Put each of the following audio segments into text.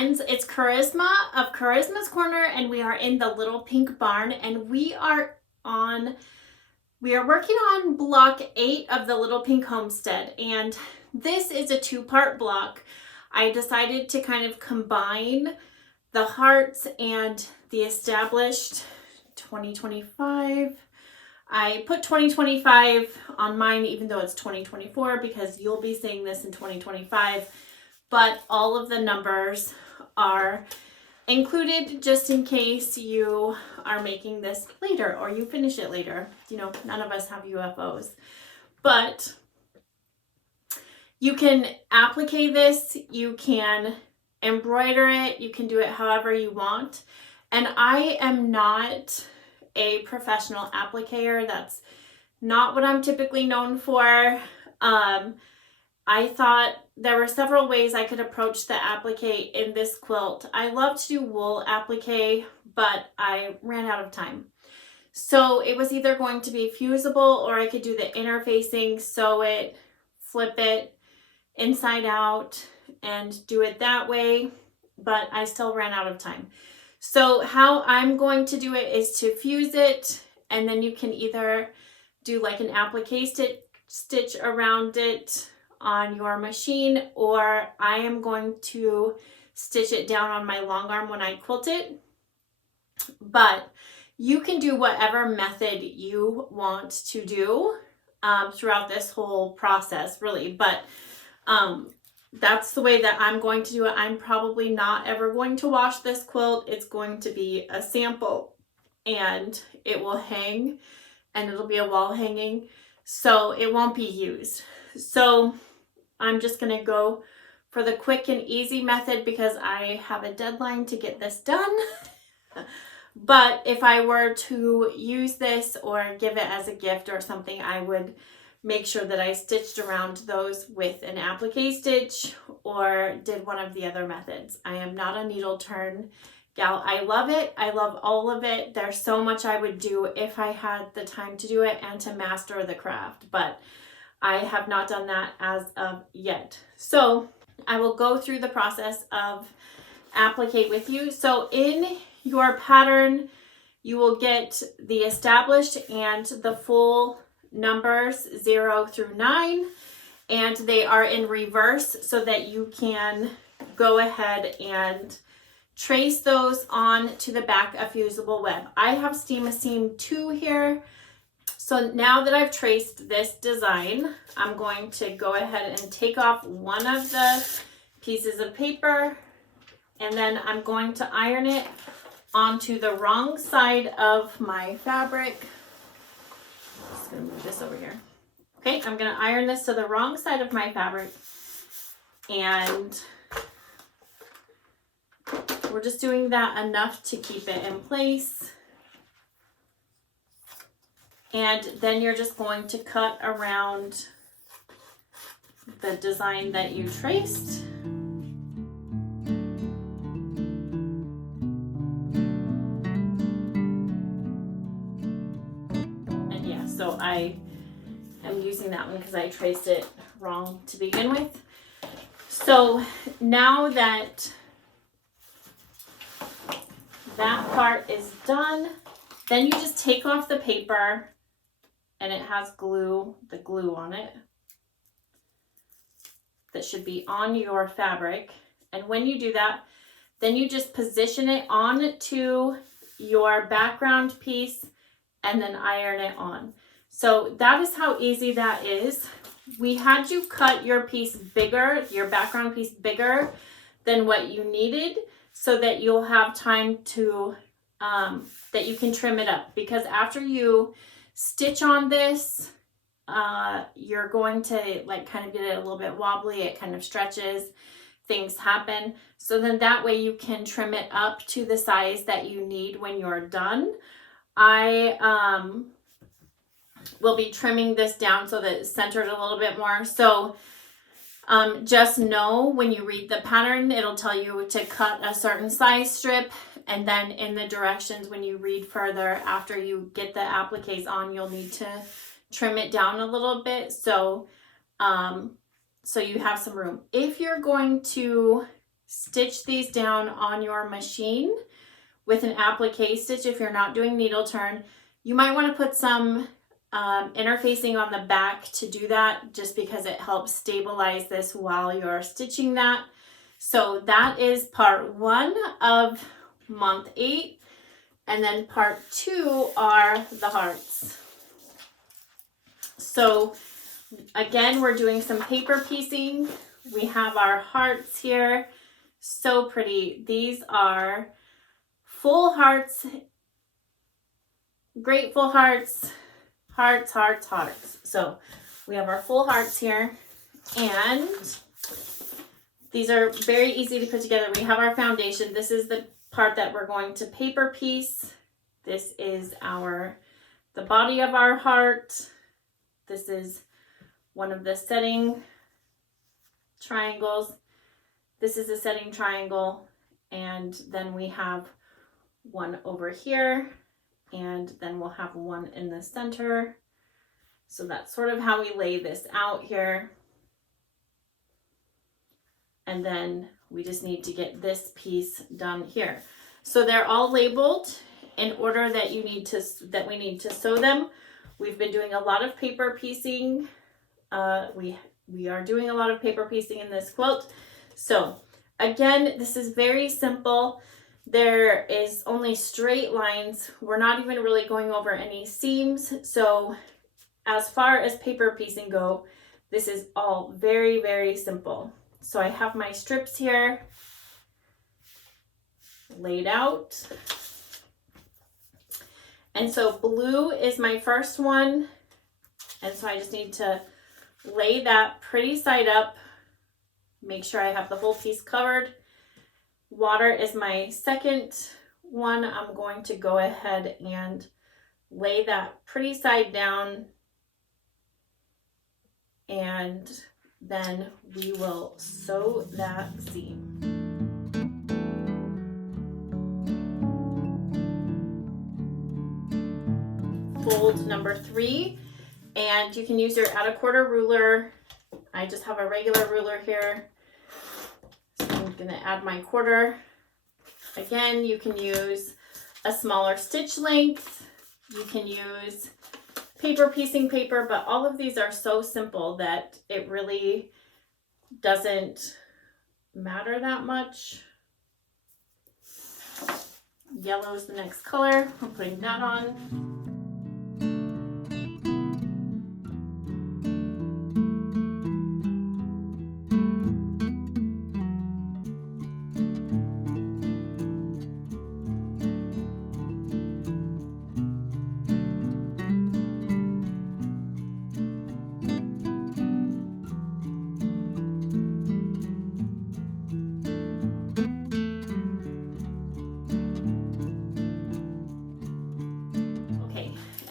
friends, it's Charisma of Charisma's Corner, and we are in the Little Pink Barn, and we are working on block 8 of the Little Pink Homestead, and this is a 2-part block. I decided to kind of combine the hearts and the established 2025. I put 2025 on mine even though it's 2024 because you'll be seeing this in 2025, but all of the numbers are included just in case you are making this later or you finish it later. You know, none of us have UFOs, but you can applique this, you can embroider it, you can do it however you want. And I am not a professional appliquer. That's not what I'm typically known for. I thought there were several ways I could approach the applique in this quilt. I love to do wool applique, but I ran out of time. So it was either going to be fusible or I could do the interfacing, sew it, flip it inside out and do it that way, but I still ran out of time. So how I'm going to do it is to fuse it, and then you can either do like an applique stitch around it on your machine, or I am going to stitch it down on my long arm when I quilt it. But you can do whatever method you want to do throughout this whole process, really. But that's the way that I'm going to do it. I'm probably not ever going to wash this quilt. It's going to be a sample and it will hang and it'll be a wall hanging. So it won't be used. So I'm just going to go for the quick and easy method because I have a deadline to get this done. But if I were to use this or give it as a gift or something, I would make sure that I stitched around those with an applique stitch or did one of the other methods. I am not a needle turn gal. I love it. I love all of it. There's so much I would do if I had the time to do it and to master the craft, but I have not done that as of yet. So I will go through the process of applique with you. So in your pattern, you will get the established and the full numbers 0 through 9, and they are in reverse so that you can go ahead and trace those on to the back of fusible web. I have Steam a Seam 2 here. So now that I've traced this design, I'm going to go ahead and take off one of the pieces of paper, and then I'm going to iron it onto the wrong side of my fabric. I'm just going to move this over here. Okay, I'm going to iron this to the wrong side of my fabric, and we're just doing that enough to keep it in place. And then you're just going to cut around the design that you traced. And yeah, so I am using that one because I traced it wrong to begin with. So now that that part is done, then you just take off the paper, and it has glue, the glue on it that should be on your fabric. And when you do that, then you just position it onto your background piece and then iron it on. So that is how easy that is. We had you cut your piece bigger, your background piece bigger than what you needed so that you'll have time to, that you can trim it up. Because after you stitch on this, you're going to like kind of get it a little bit wobbly. It kind of stretches, things happen. So then that way you can trim it up to the size that you need when you're done. I will be trimming this down so that it's centered a little bit more. So just know when you read the pattern, it'll tell you to cut a certain size strip, and then in the directions when you read further after you get the appliques on, you'll need to trim it down a little bit so so you have some room. If you're going to stitch these down on your machine with an applique stitch if you're not doing needle turn. You might want to put some interfacing on the back to do that, just because it helps stabilize this while you're stitching that. So that is part 1 of month 8. And then part 2 are the hearts. So again, we're doing some paper piecing. We have our hearts here. So pretty. These are full hearts, grateful hearts, hearts, hearts, hearts. So we have our full hearts here, and these are very easy to put together. We have our foundation. This is the part that we're going to paper piece. This is the body of our heart. This is one of the setting triangles. This is a setting triangle, and then we have one over here, and then we'll have one in the center. So that's sort of how we lay this out here. And then we just need to get this piece done here. So they're all labeled in order that we need to sew them. We've been doing a lot of paper piecing. We are doing a lot of paper piecing in this quilt. So again, this is very simple. There is only straight lines. We're not even really going over any seams. So as far as paper piecing go, this is all very, very simple. So I have my strips here laid out. And so blue is my first one. And so I just need to lay that pretty side up. Make sure I have the whole piece covered. Water is my second one. I'm going to go ahead and lay that pretty side down, and then we will sew that seam. Fold number 3, and you can use your add a quarter ruler. I just have a regular ruler here. So I'm going to add my quarter. Again, you can use a smaller stitch length. You can use paper piecing paper, but all of these are so simple that it really doesn't matter that much. Yellow is the next color. I'm putting that on.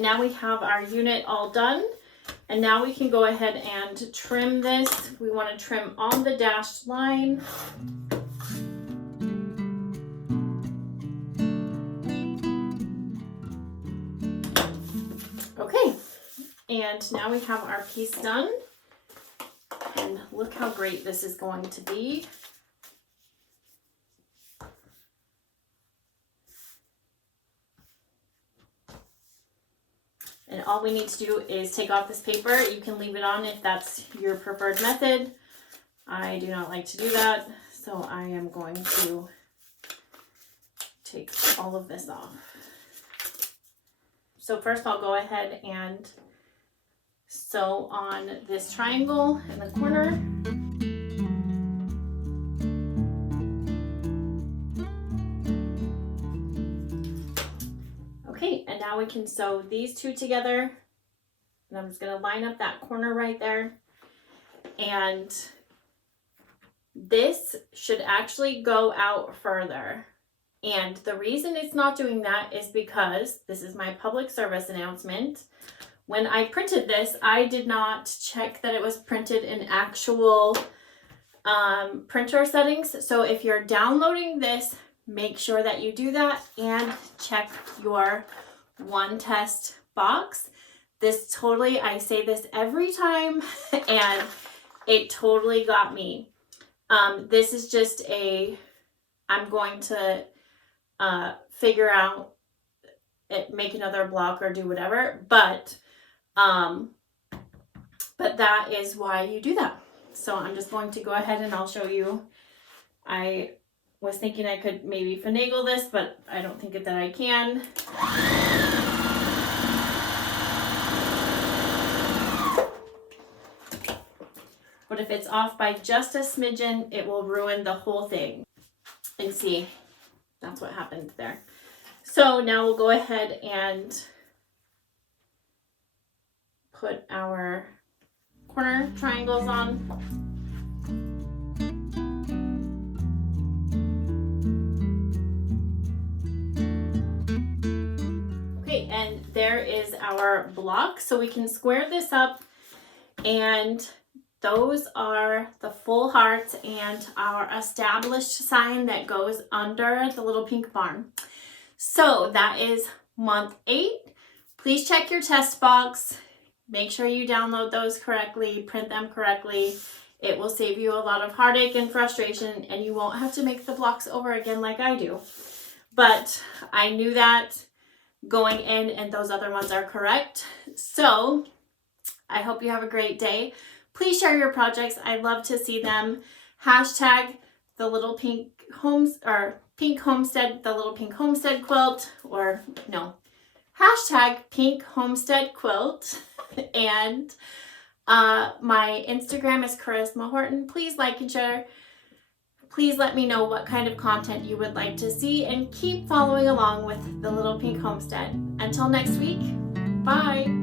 Now we have our unit all done, and now we can go ahead and trim this. We want to trim on the dashed line. Okay, and now we have our piece done, and look how great this is going to be. And all we need to do is take off this paper. You can leave it on if that's your preferred method. I do not like to do that, so I am going to take all of this off. So first I'll go ahead and sew on this triangle in the corner. Okay, and now we can sew these two together. And I'm just going to line up that corner right there. And this should actually go out further. And the reason it's not doing that is because this is my public service announcement. When I printed this, I did not check that it was printed in actual printer settings. So if you're downloading this, make sure that you do that and check your one test box. This totally, I say this every time, and it totally got me. This is just I'm going to figure out it, make another block or do whatever, but that is why you do that. So I'm just going to go ahead and I'll show you. I was thinking I could maybe finagle this, but I don't think that I can. But if it's off by just a smidgen, it will ruin the whole thing. And see, that's what happened there. So now we'll go ahead and put our corner triangles on. Okay, and there is our block. So we can square this up, and those are the full hearts and our established sign that goes under the little pink barn. So that is month 8. Please check your test box. Make sure you download those correctly, print them correctly. It will save you a lot of heartache and frustration, and you won't have to make the blocks over again like I do. But I knew that going in, and those other ones are correct. So I hope you have a great day. Please share your projects. I love to see them. Hashtag the Little Pink Homes, or Pink Homestead, the Little Pink Homestead quilt, or no, hashtag Pink Homestead quilt. And my Instagram is CharismaHorton. Please like and share. Please let me know what kind of content you would like to see, and keep following along with the Little Pink Homestead. Until next week, bye.